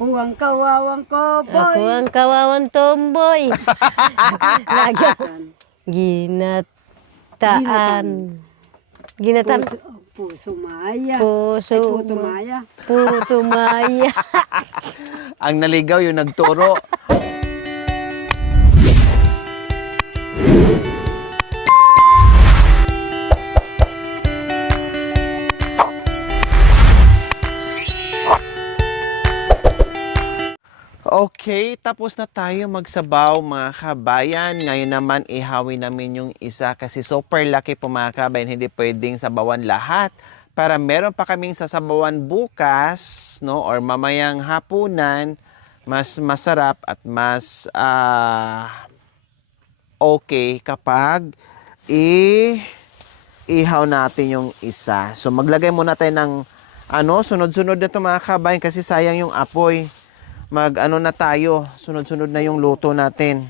Ako ang kawawang Ako cowboy. ang kawawang tomboy. Ginataan. Ginataan. Puso Maya. Puso. Ay, Puto Maya. Puto Maya. Ang naligaw yung nagturo. Okay, tapos na tayo magsabaw mga kabayan. Ngayon naman ihawin namin yung isa kasi super laki po mga kabayan. Hindi pwedeng sabawan lahat. Para meron pa kaming sasabawan bukas, no, or mamayang hapunan, mas masarap at mas okay kapag ihaw natin yung isa. So maglagay muna tayo ng sunod-sunod na ito mga kabayan kasi sayang yung apoy. Na tayo, sunod-sunod na yung luto natin.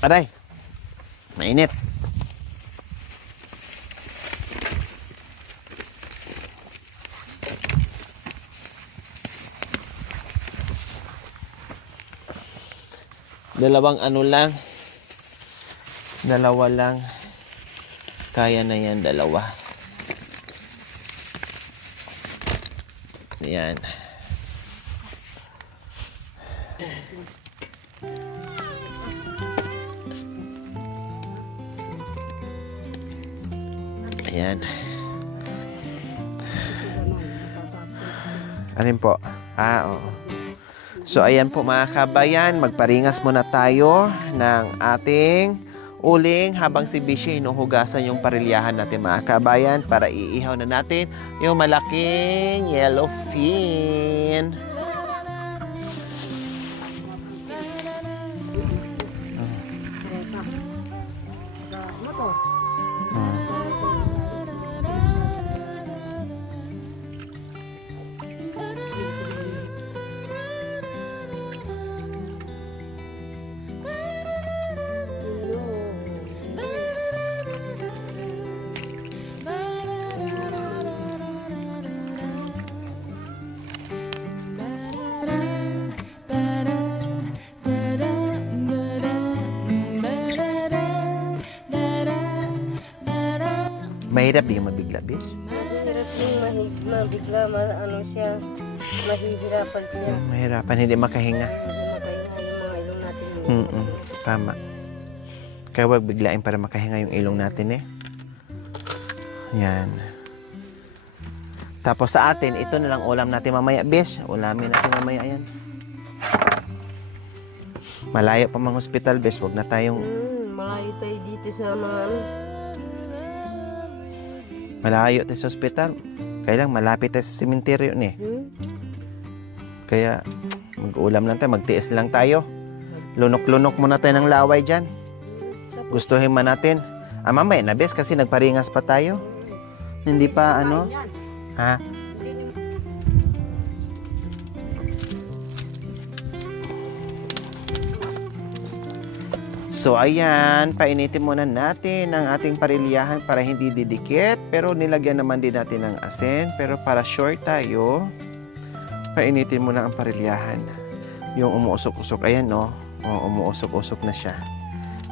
Aray, mainit. Dalawang lang. Dalawa lang. Kaya na yan, dalawa. Yan. Ayan. Alin po? Oo. So, ayan po mga kabayan, magparingas muna tayo ng ating uling habang si Bishi inuhugasan yung parilyahan natin mga kabayan para iihaw na natin yung malaking yellowfin. Mahirap yung mabigla, Bish. Mahirap yung mabigla, siya, mahihirapan siya. Mahirapan, hindi makahinga. Hindi makahinga yung mga ilong natin. Tama. Kaya wag biglain para makahinga yung ilong natin eh. Yan. Tapos sa atin, ito na lang ulam natin mamaya, Bish. Ulamin natin mamaya yan. Malayo pa mga hospital, Bish. Wag na tayong... Malayo tayo dito sa mga Malayo tayo sa hospital. Kaya lang, malapit tayo sa sementeryo ni. Kaya, mag-ulam lang tayo. Magtiis lang tayo. Lunok-lunok muna tayo ng laway dyan. Gustuhin man natin. Mamaya na, Bish, kasi nagparingas pa tayo. Hindi pa, Ha? So, ayan, painitin muna natin ang ating parilyahan para hindi didikit. Pero nilagyan naman din natin ng asin. Pero para sure tayo, painitin muna ang parilyahan. Yung umuusok-usok, ayan, no? Umuusok-usok na siya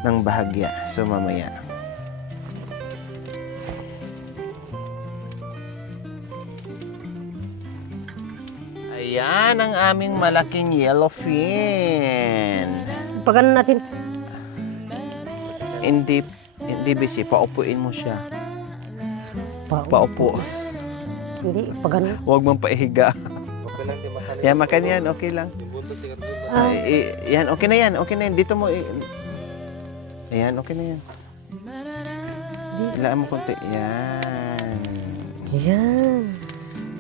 ng bahagya. So, mamaya. Ayan ang aming malaking yellowfin. pagano natin. Hindi busy. Paupuin mo siya. Paupo. Hindi, pagano. Huwag mong paihiga. Yan, makan yan. Okay lang. Yan, okay na yan. Okay na yan. Dito mo. Ayan, okay na yan. Ilaan mo konti. Yan. Yan.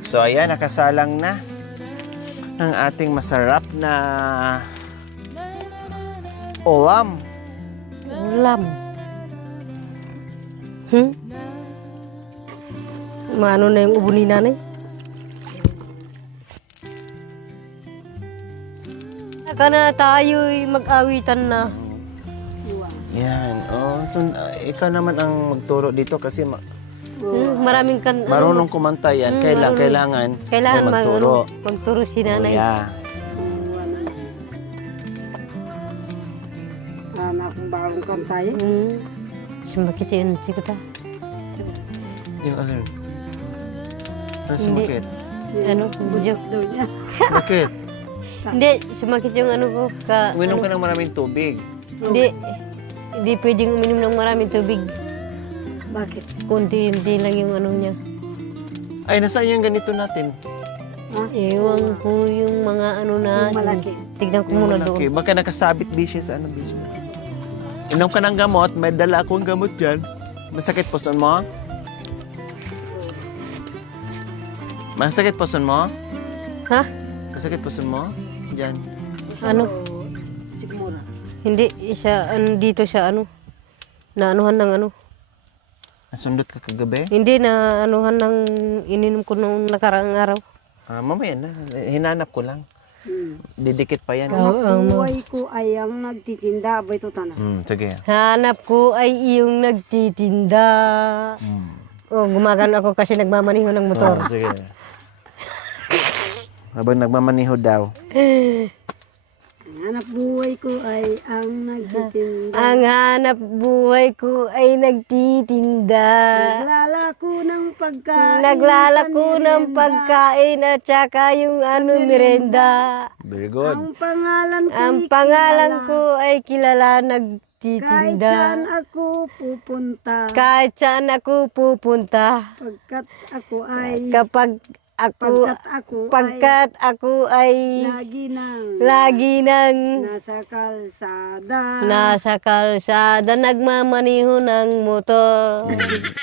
So, ayan. Nakasalang na ang ating masarap na ulam. Ulam. Maano na yung ubo ni nanay? Saka na tayo'y mag-awitan na. Yan. Oh, so, ikaw naman ang magturo dito kasi Maraming kan... Marunong kumanta yan. Kailangan Kailangan may magturo. magturo si nanay. Kuya. Anak kong bagong kantay. Sumakit yun si Kuta. Yung ano? Ano Hindi. sumakit? Ano? Joke. Daw niya. Bakit? Hindi, sumakit yung ano ko. Uminom ka ng maraming tubig. Hindi pwedeng uminom ng maraming tubig. Bakit? Kunti-unti lang yung ano niya. Ay, nasaan yung ganito natin? Ewan ko yung mga ano na. Yung malaki. Tignan ko muna doon. Okay, baka nakasabit di siya sa ano di siya. Inom ka ng gamot, may dala akong gamot dyan. Masakit puson mo? Masakit puson mo? Ha? Masakit puson mo? Dyan. Ano? Sigmura. Hindi siya, dito siya ano. Naanuhan ng ano. Nasundot ka kagabi? Hindi na anuhan ng ininom ko nung nakaraang araw. Mamaya na. Hinanap ko lang. Didikit pa yan. Ang buhay ko ay ang nagtitinda. Abay ito tanah. Sige. Hanap ko ay iyong nagtitinda. Oh, gumagano ako kasi nagmamaniho ng motor. Sige. Habang nagmamaniho daw. Ang hanap buhay ko ay ang nagtitinda. Ang hanap buhay ko ay nagtitinda. Naglalako ng pagkain. Naglalako ng pagkain at saka yung ano merenda. Very good. Ang pangalan ko Ang pangalan ko ay kilala nagtitinda. Kahit saan ako pupunta. Kahit saan ako pupunta. Pagkat ako ay Pagkat ako ay lagi nang nasa kalsada nagmamaniho ng motor.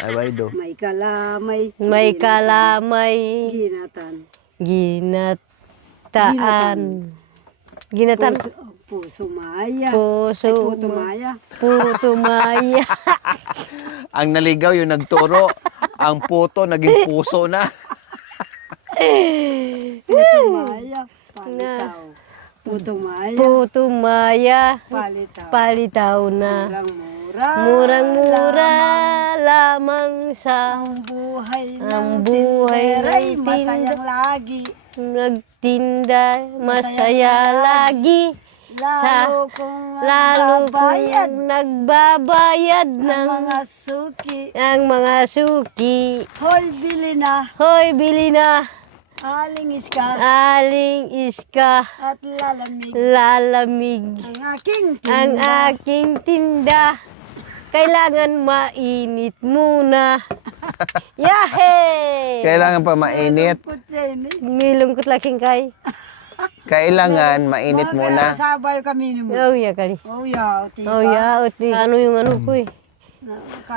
Ay, waido. may kalamay ginataan puso maya puso maya. Ang naligaw yung nagturo. Ang puto naging puso na. puto maya palitaw Puto maya palitaw na. Murang-mura lamang sa ang buhay ng masayang lagi nagtinda, masaya lagi. lalo kung Lalo nagbabayad kung nagbabayad ng ang mga suki Hoy, bili na. aling Iska at lalamig. ang Aking tinda. Kailangan mainit muna. Yahey! Kailangan pa mainit. May lungkot laking kay. Kailangan mainit muna. Sabay kami mo. Oh, yeah, kali. Oh, yeah, Oh, yeah, uti. Ano yung ano ko eh?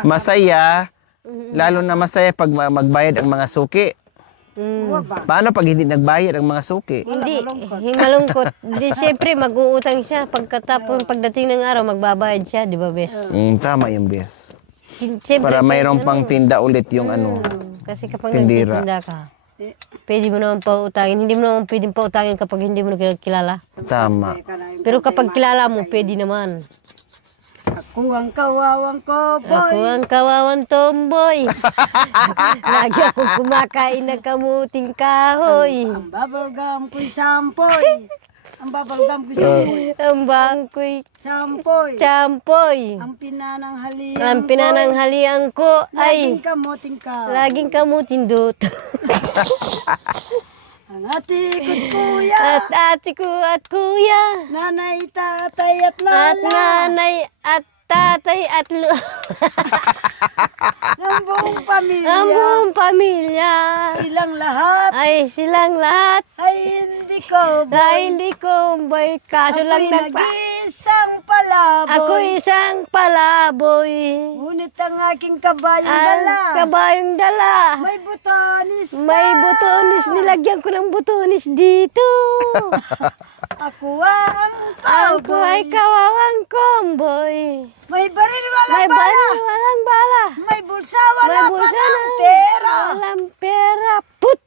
Masaya. Lalo na masaya pag magbayad ang mga suki. Paano pag hindi nagbayad ang mga suki? Hindi, malungkot. Di, siyempre, mag-uutang siya. Pagdating ng araw, magbabayad siya, di ba, bes? Tama yung bes. Siyempre, Para mayroong pang tinda ulit yung ano. kasi kapag tindira. nagtitinda ka, pwede mo naman pautangin. Hindi mo naman pwedeng pautangin kapag hindi mo na kilala. Tama. Pero kapag kilala mo, pwede naman. Ako ang kawawang cowboy. Ako ang kawawang tomboy. Lagi akong kumakain ng kamuting kahoy. Ang bubblegum ko'y sampoy. Ang bubblegum ko'y sampoy. Ang bangkoy Sampoy. champoy. Ang pinananghalian Ang pinananghalian ko ay laging kamuting ka. laging kamutindot. Ang atikot kuya. At ate ko at kuya. Nanay, tatay at lala. At nanay at tatay at Ng buong pamilya. ang buong pamilya. Silang lahat Silang lahat ay hindi ko ay hindi ko boy. Kaso lang Ako'y nag-iisang palaboy. Ako isang palaboy. Ngunit ang aking kabayong dala. Ang kabayong dala. May butonis pa. May butonis. Nilagyan ko ng butonis dito. Ako ang Ako cowboy. ay kawawang komboy. May baril walang May bala. bala, walang bala. May bulsa wala May pa bulsa ng na. pera. Walang pera. Put!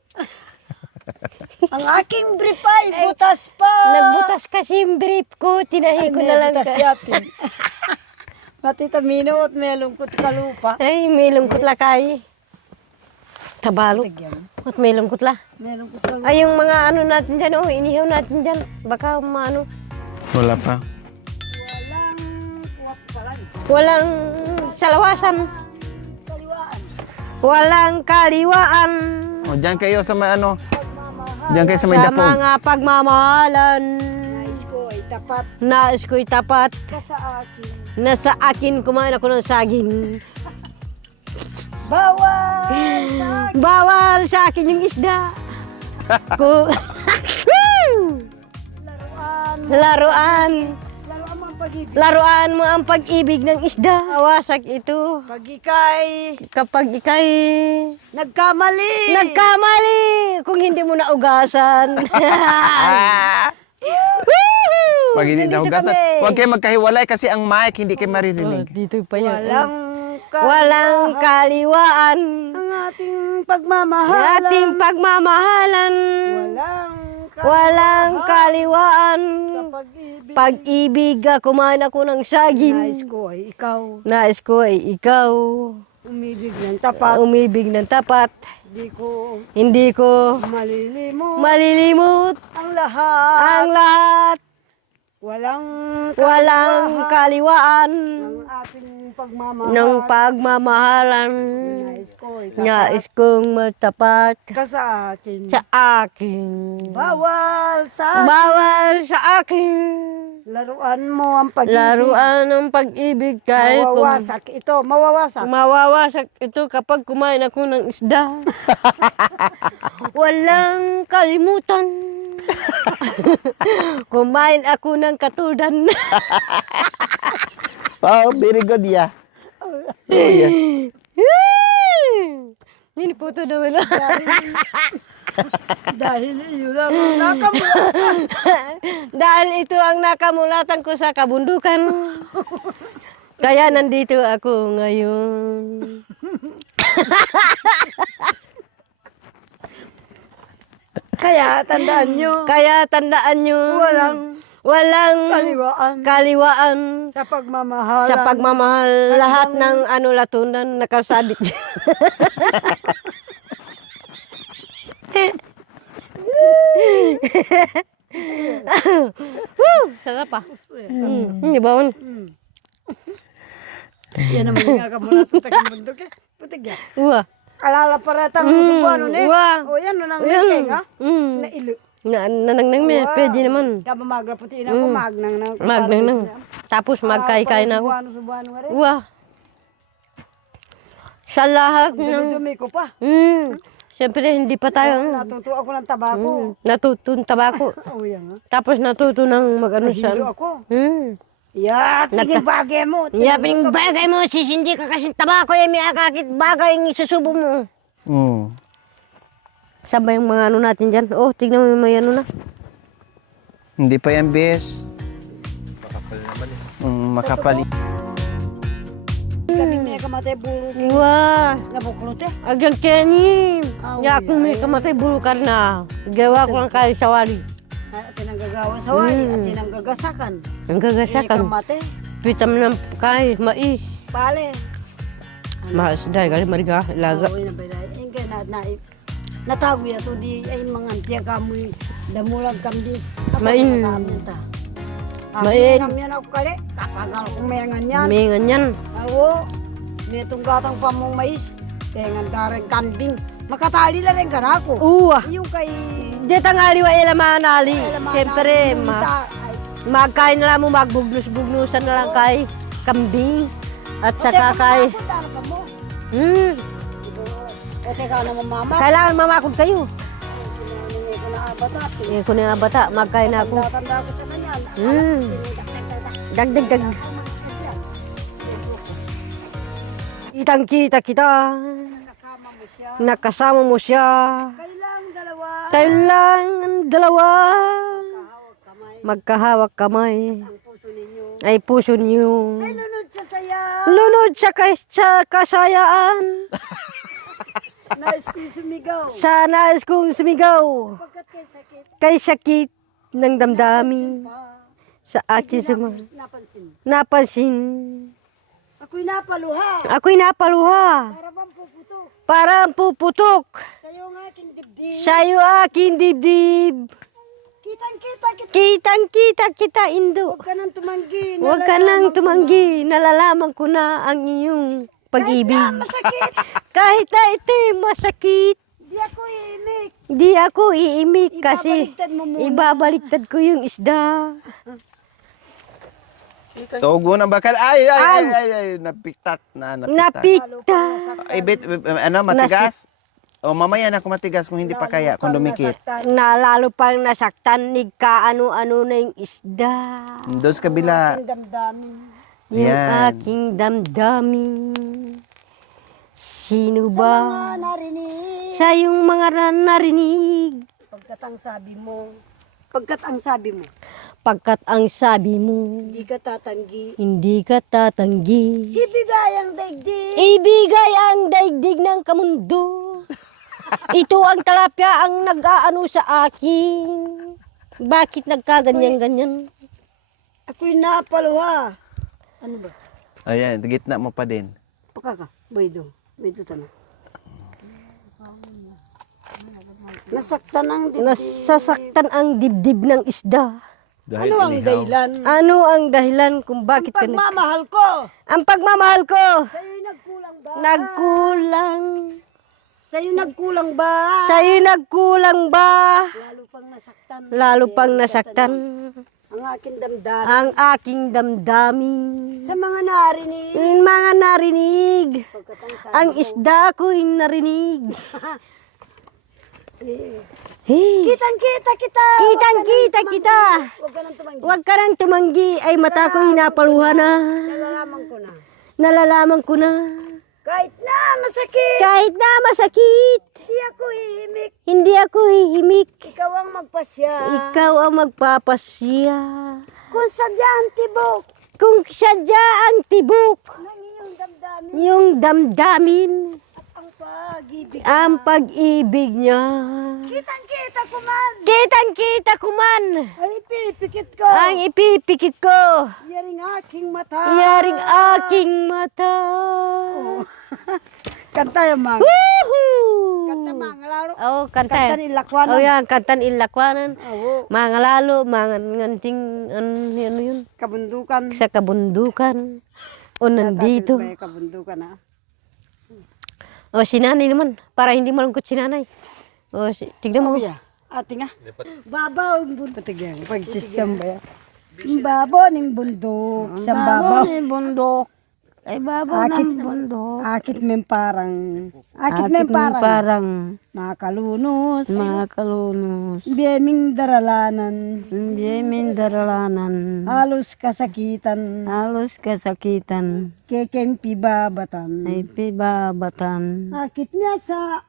Ang aking brief ay butas pa. Nagbutas kasi yung brief ko. Tinahi ko na lang. butas yapin. Matita minot, may lungkot ka lupa. Ay, may lungkot lakay. Tabalo. Tigyan. At may lungkot la. Meron ko talaga. Ay, yung mga ano natin dyan, oh, inihaw natin dyan. Baka maano. Wala pa. Walang kuwap pala. Walang salawasan. Kaliwaan. Walang kaliwaan. O, dyan kayo sa may ano. Pagmamahal. Dyan kayo sa may Sa dapog. mga pagmamahalan. Nais ko ay tapat Nais ko'y tapat. ka sa akin. Na sa akin kumain ako ng saging. Bawal sa Bawal sa akin yung isda. Ko. laruan. Laruan. Laruan mo ang pag-ibig. Laruan mo ang pag-ibig ng isda. Wasak ito. Pag ikay Kapag ikay nagkamali. nagkamali, kung hindi mo naugasan. Woohoo! Pag hindi Nandito nahugasan. kami. Huwag kayo magkahiwalay kasi ang mic hindi kayo Oh, maririnig. dito pa yan. Walang Walang kaliwaan. ang ating pagmamahalan. Ating pagmamahalan. Walang Walang kaliwaan. sa pag-ibig. Pag-ibig kumain ako ng saging. Nais ko ay ikaw. Nais ko ay ikaw. Umibig ng tapat. Umibig ng tapat. Di ko Hindi ko malilimot malilimot ang lahat. ang lahat. kaliwaan Walang kaliwaan ng ating pagmamahal. ng pagmamahalan. Nais ko ay tapat Nais kong matapat ka sa akin. sa akin. Bawal sa Bawal sa akin. laruan mo ang pag-ibig. Laruan ng pag-ibig kahit kung Mawawasak ito. Mawawasak. mawawasak ito kapag kumain ako ng isda. Walang kalimutan. Kumain ako ng katuldan. Oh, very good, yeah. Oh, yeah. Hindi po ito naman. Dahil iyon lang ang nakamulatan. Dahil ito ang nakamulatan ko sa kabundukan. Kaya nandito ako ngayon. Kaya tandaan nyo, Kaya tandaan nyo, walang kaliwaan kaliwaan sa pagmamahal. sa pagmamahal. Lahat ng ano latunan nakasabit. Woo! Sarap pa. Hindi ba? Yan naman yung kakamulatan sa bundok eh. Putig yan. Uwa. Alala para tang subuano ni. Uwa. O yan, nang nangking ha? Na ilo. Nanang me, pwede naman. Kaba magra puti na ko, magnang nang. Magnang nang. Tapos magkain na ako. Subuano nga rin. Uwa. Sa lahat ng... Dumi ko pa. Siyempre, hindi pa tayo. Natuto ako ng tabako. Natutun tabako. O yan ha? Tapos natuto ng mag-ano siya. Hilo ako. Yeah, Tigil bagay mo. Yapin bagay mo, sis, hindi ka kasi tabako eh, may akakit bagay yung isusubo mo. Saan ba yung mga ano natin dyan? Oh, tignan mo yung may ano na. Hindi pa yan, bes. Makapal naman eh. Makapal. Kami may kamatay buro. Wah, Nabuklot eh. agad Kenny. Ah, Ya kung may kamatay bulukar na. Gawa ko lang kayo sa wali. At tinanggagawa sa wali. At tinanggagasakan. Ang May gagasakan. kamatay. Pitam ng kay, mais. Pale. Mahas dahil gali mariga, ilaga. Oo, na ba? Ingay na natago ya to di ay mga antiya kamoy damulag kamdi. Main. Main. Kami na ako kali. Kakagal kong mayangan yan. May ganyan. Oo. May tunggatang pamong mais. Tengan dareng kambing. Makatali na rin ka na ako. Uwa. Yung kay... Dito nga riwa ilamanali. Alaman Siyempre, namin, magkain na lang mo, magbugnos-bugnusan na lang kay kambing. At saka kay... Kasi ka naman mama. Kailangan mamakod kayo. Hindi ko na bata. Ngayon ko na nga bata, magkain na ako. Tanda ko sa kanya. Dagdag. Kitang-kita kita. Kasama mo siya. Nakasama mo siya. Kailang dalawa. Kailangan dalawa. Kahawag kamay. Magkahawak kamay. Ang puso ninyo. Ay puso niyo. Ay lunod sa saya. Lunod sa kasayaan. Nais ko sumigaw. Sa nais kong sumigaw. Pagkat kay sakit. Kay sakit ng damdamin. Pa. Sa akin suma. Napansin. Napansin. Ako'y napaluha. Ako'y napaluha. Para bang puputok. Para puputok. Sa'yo ang aking dibdib. Sa'yo aking dibdib. Kitang-kita kita. Kitang-kita kita, Indo. Huwag ka nang tumanggi. Huwag ka nang tumanggi. Nalalaman ko na ang iyong pag-ibig. Kahit na masakit. Kahit na ito'y masakit. Di ako iimik. Di ako iimik kasi Ibabaliktad mo muna. ibabaliktad ko yung isda. Tugo ng bakal. Ay, napiktat na, Napikta. Ay, matigas? O, mamaya na kung matigas kung hindi pa kaya, kung dumikit. Na lalo pang nasaktan, nigkaano-ano na yung isda. Doon sa kabila. Ang damdamin. Yung Yan. aking damdamin. Sino Sa ba? mga narinig. Sa yung mga narinig. Pagkat ang sabi mo. Pagkat ang sabi mo. Pagkat ang sabi mo, Hindi ka tatanggi. hindi ka tatanggi. Ibigay ang daigdig. Ibigay ang daigdig ng kamundo. Ito ang talapya ang nag-aano sa akin. Bakit nagkaganyan-ganyan? Ako'y napaluha. Ano ba? Ayan, gitna mo pa din. Pakaka. Boydo. Boydo tanong. Nasaktan ang dibdib. Nasasaktan ang dibdib ng isda. Dahil Ano ang inihaw. dahilan? Ano ang dahilan kung Ang bakit ka pagmamahal ko. Ang pagmamahal ko, Sa'yo'y nagkulang ba? nagkulang. Sa'yo nagkulang ba? Sa'yo nagkulang ba? Lalo pang nasaktan. Lalo pang nasaktan Ang aking damdamin. ang aking damdamin. Sa mga narinig. Mga narinig, Pagkat ang sabi ang mo. isda ko'y narinig. Hey, Kitang-kita kita. kitang-kita kita. Huwag ka nang tumanggi. Huwag ka nang tumanggi, ay mata ko'y napaluha na. Nalalaman ko na. Nalalaman ko na. Kahit na masakit. Kahit na masakit, Hindi ako hihimik. hindi ako hihimik. Ikaw ang magpasya. Ikaw ang magpapasya. Kung sadyang tibok. Kung sadya ang tibok, Ng iyong damdamin. yung damdamin, Ang pag-ibig. ang pag-ibig niya. Kitang-kita ko man. Kitang-kita ko man, Ay pipikit ko. ang ipipikit ko. Yaring aking mata. Yaring aking mata. Kanta yung mga. Woohoo! Kanta mga lalo. Oh, Kanta kanta. ni Lakwanan. Oh, yan, kantan ilakwanan. Oo. Mga lalo, mga nganting, ano yun, Kabundukan. sa kabundukan. O nandito. May kabundukan ha. O si nanay naman, para hindi malungkot si nanay. O, tignan mo. Kuya, ate nga. Babaw ang bundok. Patigyan, pag-system ba yan? Ang babaw ng bundok. Siyang babaw. ng bundok. Ay, babaw Akit- ng bundok. Akit men parang. Akit men parang. parang Makalunos. mga kalunos. Biyeming daralanan. Hindi min daralanan. Halos kasakitan. Halos kasakitan. Kekeng pibabatan. Ay pibabatan. Akit niya sa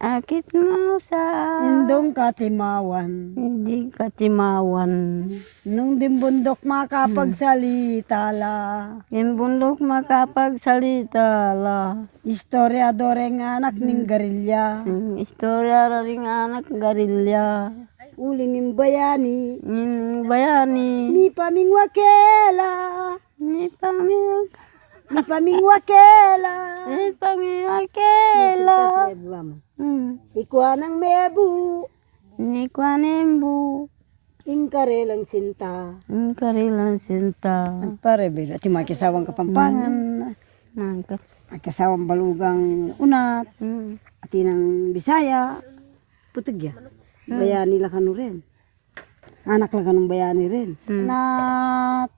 Akit mo sa indong katimawan. hindi katimawan. Nung dimbundok makapagsalita la. Yung bundok makapagsalita la. Istoryadore ng anak ning garilya. Istorya ring anak garilya. Uling ng bayani. Yung bayani. Ni pamingwakela. Ni pamiyag. Ni pamingwakela. Ni pamiyakela. Ikwa ng mebu. Ni kwanembu. Ingkarelang sinta. Ang karilang sinta. Pare bila. At yung makisawang kapampangan. Makisawang balugang unat. At ng Bisaya. Putigya. Bayani lang kanu rin. Anak lang kanong bayani rin. Nat.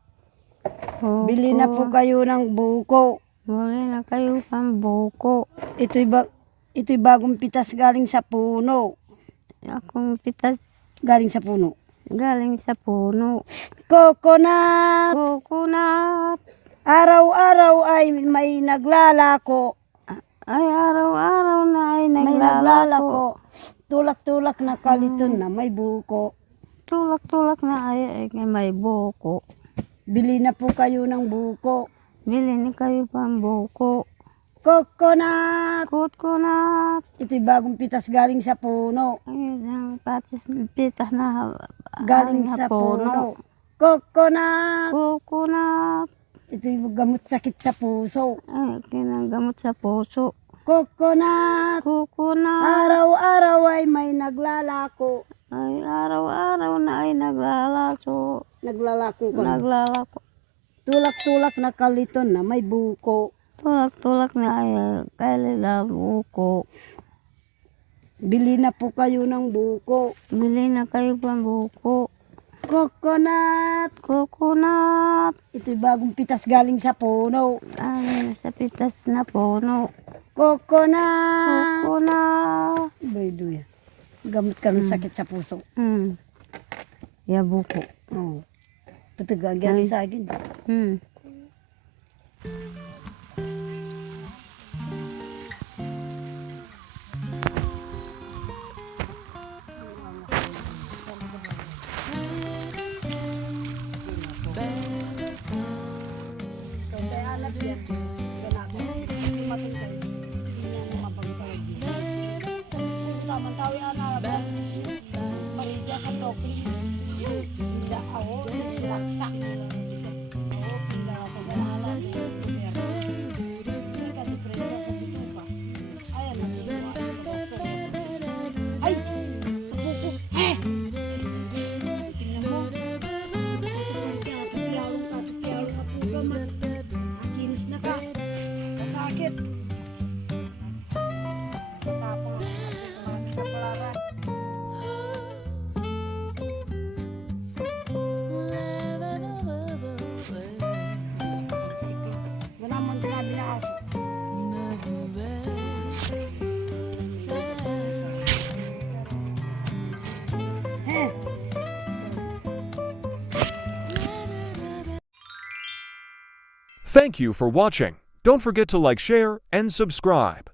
Bili na po kayo ng buko. Wala na kayo pang buko. Ito'y bagong pitas galing sa puno. Akong pitas Galing sa puno. galing sa puno. Coconut. Coconut. Araw-araw ay may naglalako. Ay araw-araw na ay May naglalako. naglalako. Tulak-tulak na kaliton na may buko. Tulak-tulak na ay may buko. Bili na po kayo ng buko. Bili ni kayo pang buko. Coconut. Coconut. Ito'y bagong pitas galing sa puno. Ayun ang patis pitas na Galing sa puno. Coconut. Coconut. Ito yung gamot sakit sa puso. Ay, kinagamot sa puso. Coconut. Coconut. Araw-araw ay may naglalako. Ay, araw-araw na ay naglalaso. Naglalako ka. Naglalako. Tulak-tulak na kaliton na may buko. Tulak-tulak na ay kailan buko. Bili na po kayo ng buko. Bili na kayo pang buko. Coconut. Coconut. Ito'y bagong pitas galing sa puno. Ay, sa pitas na puno. Coconut. Coconut. Baydo yan. Gamot ka ng sakit sa puso. Ya buko. Oo. Pataga galing sa akin. Ay! Buko! Eh! Tingnan mo. Tatiyalong ka po gaman. Akinis na ka. Masakit. Tapos, sa palaran. Wala mong sinabi na aso. Thank you for watching. Don't forget to like, share, and subscribe.